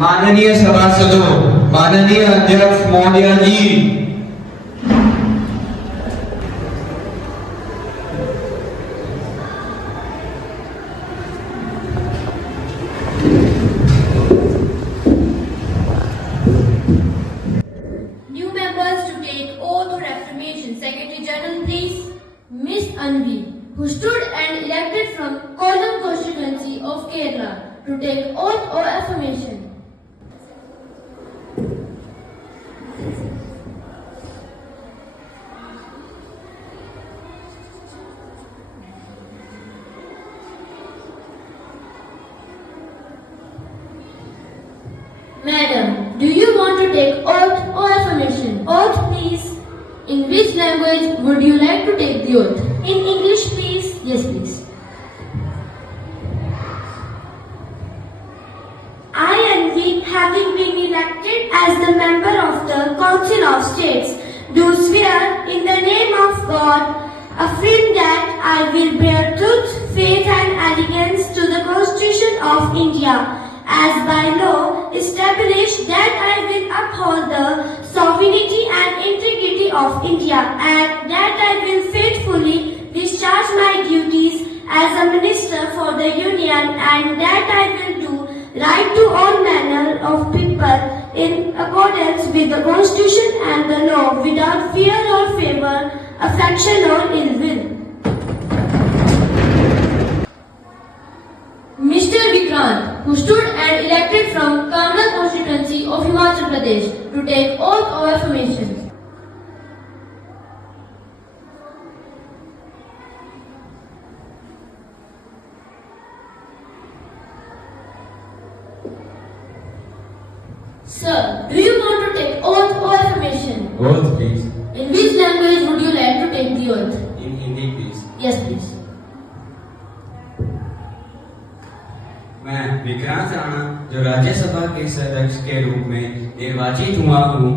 माननीय सभासदों, माननीय अध्यक्ष महोदय जी, New members to take oath or affirmation. Secretary General, please. Miss Anvi, who stood and elected from Kollam constituency of Kerala, to take oath or affirmation. Madam, do you want to take oath or affirmation? Oath, please. In which language would you like to take the oath? In English, please. Yes, please. I, Anvi, having been elected as the member of the Council of States, do swear in the name of God, affirm that I will bear truth, faith and allegiance to the Constitution of India, as by law established, that I will uphold the sovereignty and integrity of India, and that I will faithfully discharge my duties as a minister for the Union, and that I will do right to all manner of people in accordance with the Constitution and the law, without fear or favor, affection or ill will. Mr. Vikrant, who stood and elected from Kamla constituency of Himachal Pradesh, to take oath or affirmation. Sir, do you want to take oath or affirmation? Oath, please. In which language would you like to take the oath? In Hindi, please. Yes, please. मैं विक्रांत राणा, जो राज्यसभा के सदस्य के रूप में निर्वाचित हुआ हूँ,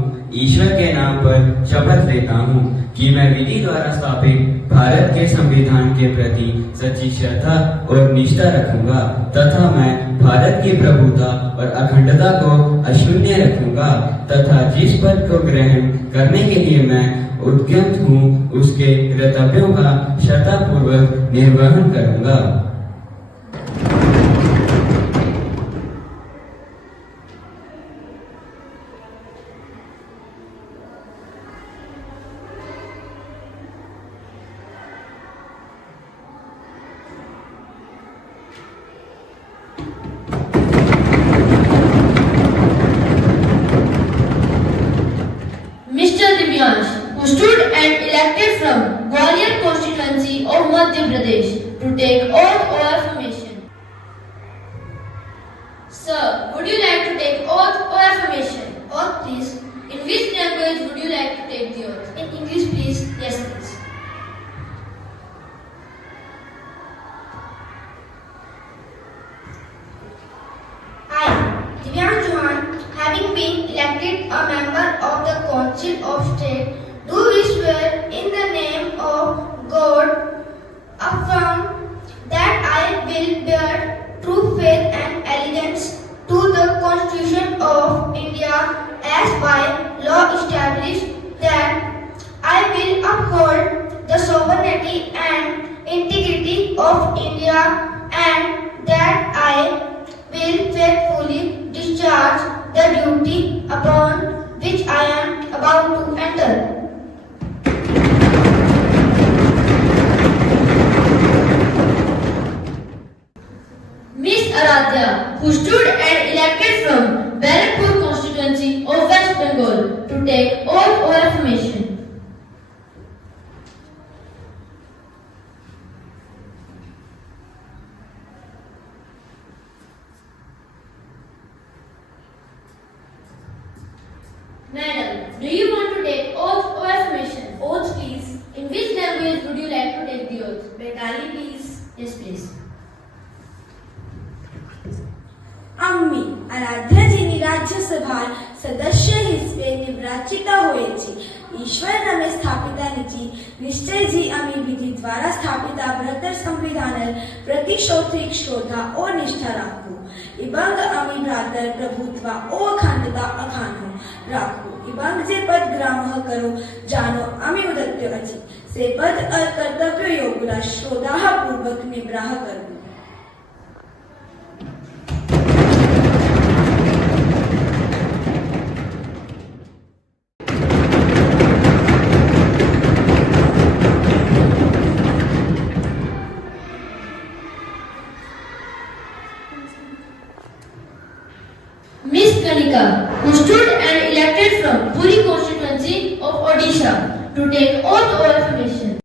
ईश्वर के नाम पर शपथ लेता हूँ कि मैं विधि द्वारा स्थापित भारत के संविधान के प्रति सच्ची श्रद्धा और निष्ठा रखूंगा तथा मैं भारत की प्रभुता और अखंडता को अक्षुण्य रखूंगा तथा जिस पद को ग्रहण करने के लिए मैं उद्यत हूँ उसके कर्तव्यों का श्रद्धापूर्वक निर्वहन करूंगा। Mr. Divyansh, who stood and elected from Gwalior constituency of Madhya Pradesh, to take oath or affirmation. Sir, would you like to take oath or affirmation? Oath, please. In which language would you like to take the oath? In English, please. Yes, please. I, Divyan Chauhan, having been elected a member of the Council of State, do swear in the name of God, affirm that I will bear true faith and allegiance to the Constitution of India, as by law established, that I will uphold the sovereignty and integrity of India, and that I will faithfully discharge the duty upon which I am about to enter. Miss Aradhya, who stood and elected from Barakpur constituency of West Bengal, to take oath or affirmation. Madam, do you want to take oath or affirmation? Oath, please. In which language would you like to take the oath? Bengali, please. Yes, please. आम्ही आराध्याजीनी राज्यसभा सदस्य हिसपे निर्वाचित होयेची ईश्वर स्थापितानिची निश्चय जी आम्ही विधी द्वारा स्थापिता बृहत्तर संविधान प्रति शोधिक श्रद्धा और निष्ठा राखू इबंग आम्ही भ्रातर प्रभुत्व और अखंडता अखानो राखू इबंग जे पद ग्राम करो जानो आम्ही उदत्य अछि से पद कर्तव्य योगुला श्रद्धा पूर्वक निब्राह करू Miss Kanika, who stood and elected from Puri constituency of Odisha to take oath or affirmation.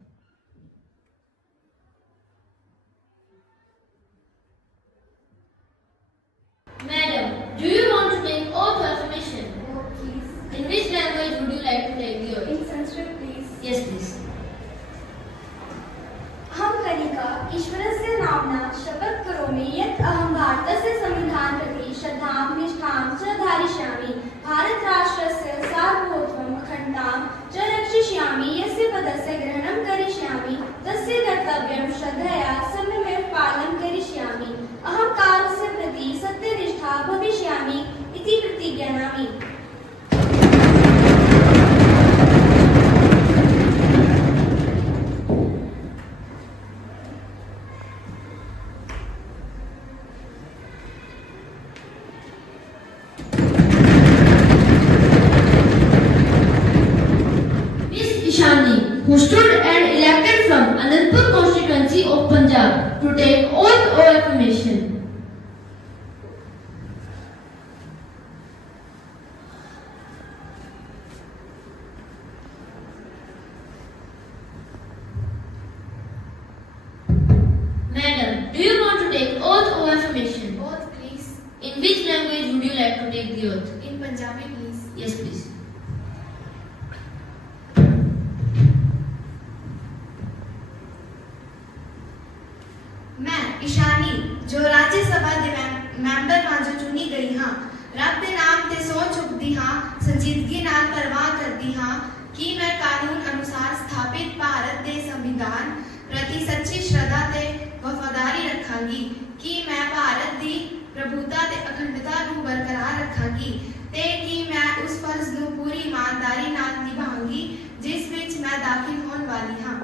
Madam, do you want to take oath or affirmation? Oh, please. In which language would you like to take the oath? In Sanskrit, please. Yes, please. अहं कनिका ईश्वरस्य नाम्ना शपथ करोमि यत् अहं भारतस्य संविधान प्रति श्रद्धां निष्ठां च धारयिष्यामि भारतराष्ट्रस्य सार्वभौमत्वम् अखण्डतां च रक्षयिष्यामि यस्य पदस्य ग्रहणं करिष्यामि तस्य कर्तव्यं श्रद्धया सम्यक् पालनं करिष्यामि अहं कालस्य प्रति सत्यनिष्ठा भविष्यामि इति प्रतिज्ञानामि Who stood and elected from Anandpur constituency of Punjab to take oath or affirmation. Madam, do you want to take oath or affirmation? Oath, please. In which language would you like to take the oath? In Punjabi, please. Yes, please. मैं ईशानी जो राज्यसभा ਦੇ member ਵਜੋਂ ਚੁਣੀ ਗਈ ਹਾਂ ਰੱਬ ਦੇ ਨਾਮ ਤੇ ਸਹੁੰ ਚੁੱਕਦੀ ਹਾਂ ਸੰਜੀਦਗੀ ਨਾਲ ਪਰਵਾਹ ਕਰਦੀ ਹਾਂ ਕਿ ਮੈਂ ਕਾਨੂੰਨ ਅਨੁਸਾਰ ਸਥਾਪਿਤ ਭਾਰਤ ਦੇ ਸੰਵਿਧਾਨ ਪ੍ਰਤੀ ਸੱਚੀ ਸ਼ਰਧਾ ਤੇ ਵਫਾਦਾਰੀ ਰੱਖਾਂਗੀ ਕਿ ਮੈਂ ਭਾਰਤ ਦੀ ਪ੍ਰਭੂਤਾ ਤੇ ਅਖੰਡਤਾ ਨੂੰ ਬਰਕਰਾਰ ਰੱਖਾਂਗੀ ਤੇ ਕਿ ਮੈਂ ਉਸ ਫਰਜ਼ ਨੂੰ ਪੂਰੀ ਇਮਾਨਦਾਰੀ ਨਾਲ ਨਿਭਾਵਾਂਗੀ ਜਿਸ ਵਿੱਚ ਮੈਂ ਦਾਖਲ ਹੋਣ ਵਾਲੀ ਹਾਂ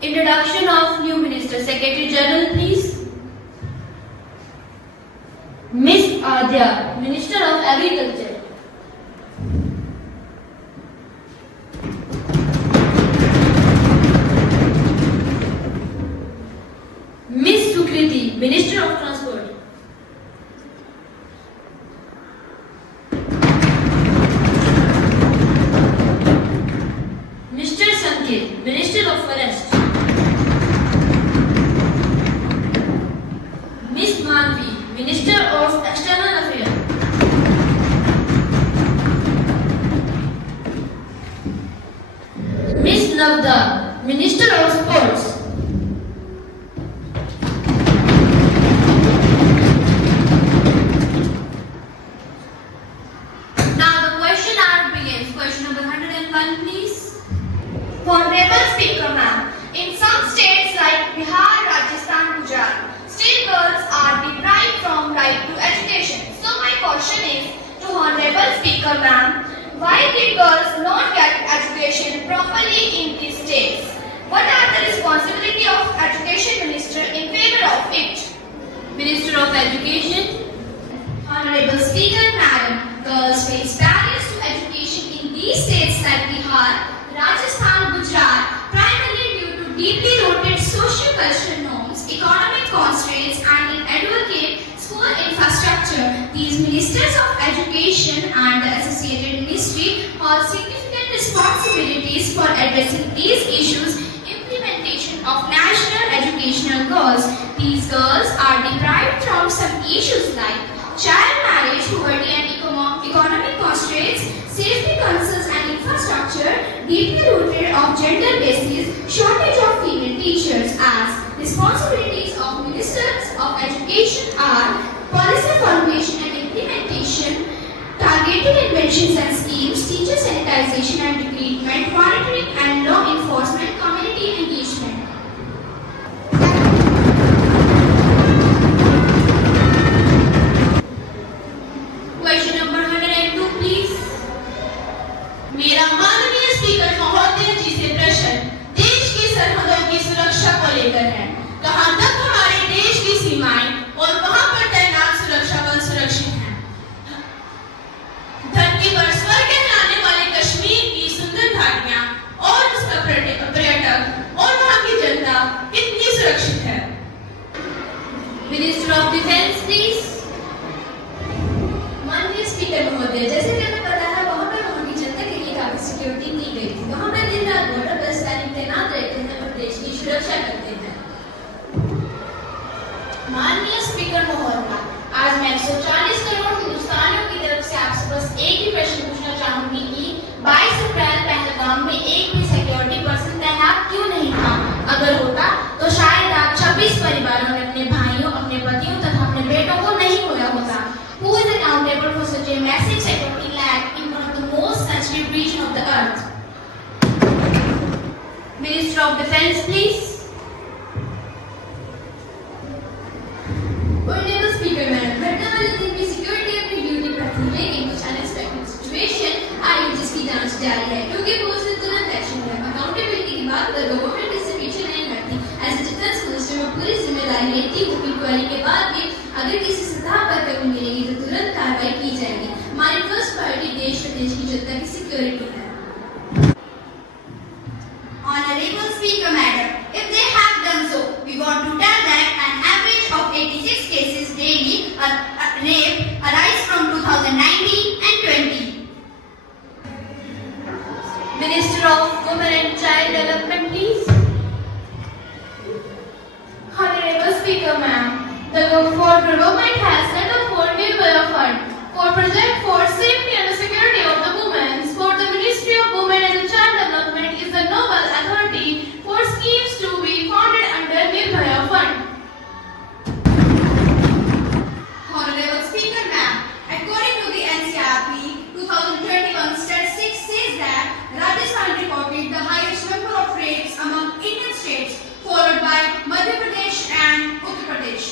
Introduction of new Minister Secretary General, please. Miss Adya, Minister of Agriculture. Miss Sukriti, Minister of Transport. Mr. Sanket, Minister of Forest. Miss Manvi, Minister of External Affairs. Miss Navda, Minister of Sports. Now the question hour begins. Question number 101, please. Honorable Speaker, ma'am, in some states like Bihar, Rajasthan, Gujarat, still girls are deprived from right to education. So my question is to Honorable Speaker, ma'am, why did girls not get education properly in these states? What are the responsibility of Education Minister in favor of it? Minister of Education. Honorable Speaker, Madam, girls face barriers to education in these states like Bihar, Rajasthan, Gujarat, primarily due to deeply rooted social-cultural norms, economic constraints, and inadequate school infrastructure. These ministers of education and the associated ministry hold significant responsibilities for addressing these issues, implementation of national educational goals. These goals are derived from some issues like child marriage, poverty and economic constraints, safety concerns and infrastructure, deeply rooted of gender basis, shortage of female teachers. As responsibilities of ministers of education are policy formulation and implementation, targeted inventions and schemes, teacher sanitization and recruitment, monitoring and law enforcement, community engagement. Question number 102, please. मेरा माननीय speaker महोदय जी से प्रश्न देश की सरहदों की सुरक्षा को लेकर है। कहां तक हमारे देश की सीमाएं और वहां पर तैनात सुरक्षा बल सुरक्षित हैं? धरती पर स्वर्ग कहलाने वाले कश्मीर की सुंदर घाटियां और उसका पर्यटक और वहां की जनता कितनी सुरक्षित है? Minister of defence please. माननीय स्पीकर महोदय, जैसे कि हमें पता है वहाँ की जनता के लिए काफी सिक्योरिटी दी गई थी। वहाँ पे दिन रात बॉर्डर पर सैनिक तैनात रहते हैं और देश की सुरक्षा करते हैं। माननीय स्पीकर महोदय, आज मैं 140 करोड़ हिंदुस्तानियों की तरफ से आपसे बस एक ही प्रश्न पूछना चाहूंगी कि 22 अप्रैल पहलगाम में एक भी सिक्योरिटी पर्सन तैनात क्यों नहीं था? अगर होता तो शायद आज 26 परिवारों ने अपने भाइयों, अपने पतियों तथा अपने बेटों को नहीं खोया होता। Who is accountable for such a massive security lack in one of the most sensitive regions of the earth? Minister of Defense please. Honorable Speaker Madam, घटना वाले दिन की सिक्योरिटी अपनी ड्यूटी पर थी, लेकिन कुछ अनएक्सपेक्टेड सिचुएशन आई जिसकी जांच जारी है। क्योंकि पुलिस ने तुरंत एक्शन लिया। अकाउंटेबिलिटी की बात कर गवर्नमेंट इससे पीछे नहीं हटती। एज ए डिफेंस मिनिस्टर में पूरी जिम्मेदारी लेती हूँ। इंक्वायरी के बाद भी अगर किसी सतह पर कमी मिलेगी तो तुरंत कार्रवाई की जाएगी। हमारी फर्स्ट प्रायोरिटी देश और देश की जनता की सिक्योरिटी है। Honorable Speaker Madam, if they have done so, we want to tell that an average of 86 cases daily rape arise from 2019 and 20. Minister of Women and Child Development please. Honorable Speaker Ma'am, the federal government has set up for Nirbhaya Fund for project for safety and the security of the women. For the Ministry of Women and Child Development is the noble authority for schemes to be funded under Nirbhaya Fund. Honorable Speaker Ma'am, according to the NCRP 2021 statistics says that Rajasthan recorded the highest number of rapes among Indian states, followed by Madhya Pradesh and Uttar Pradesh.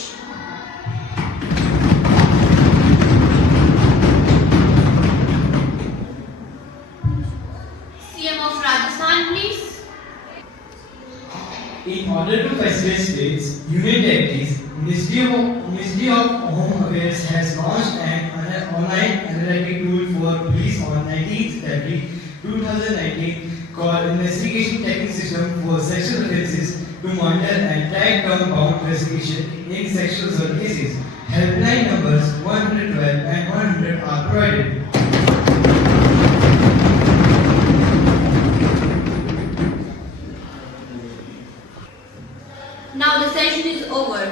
CM of Rajasthan please. In order to facilitate states' unit activities, Ministry of Home Affairs has launched an online analytic tool for police on 19th February 2019 called Investigation Technique System for Sexual Offences to monitor and track term-bound investigation in sexual assault cases. Helpline numbers 112 and 100 are provided. Now the session is over.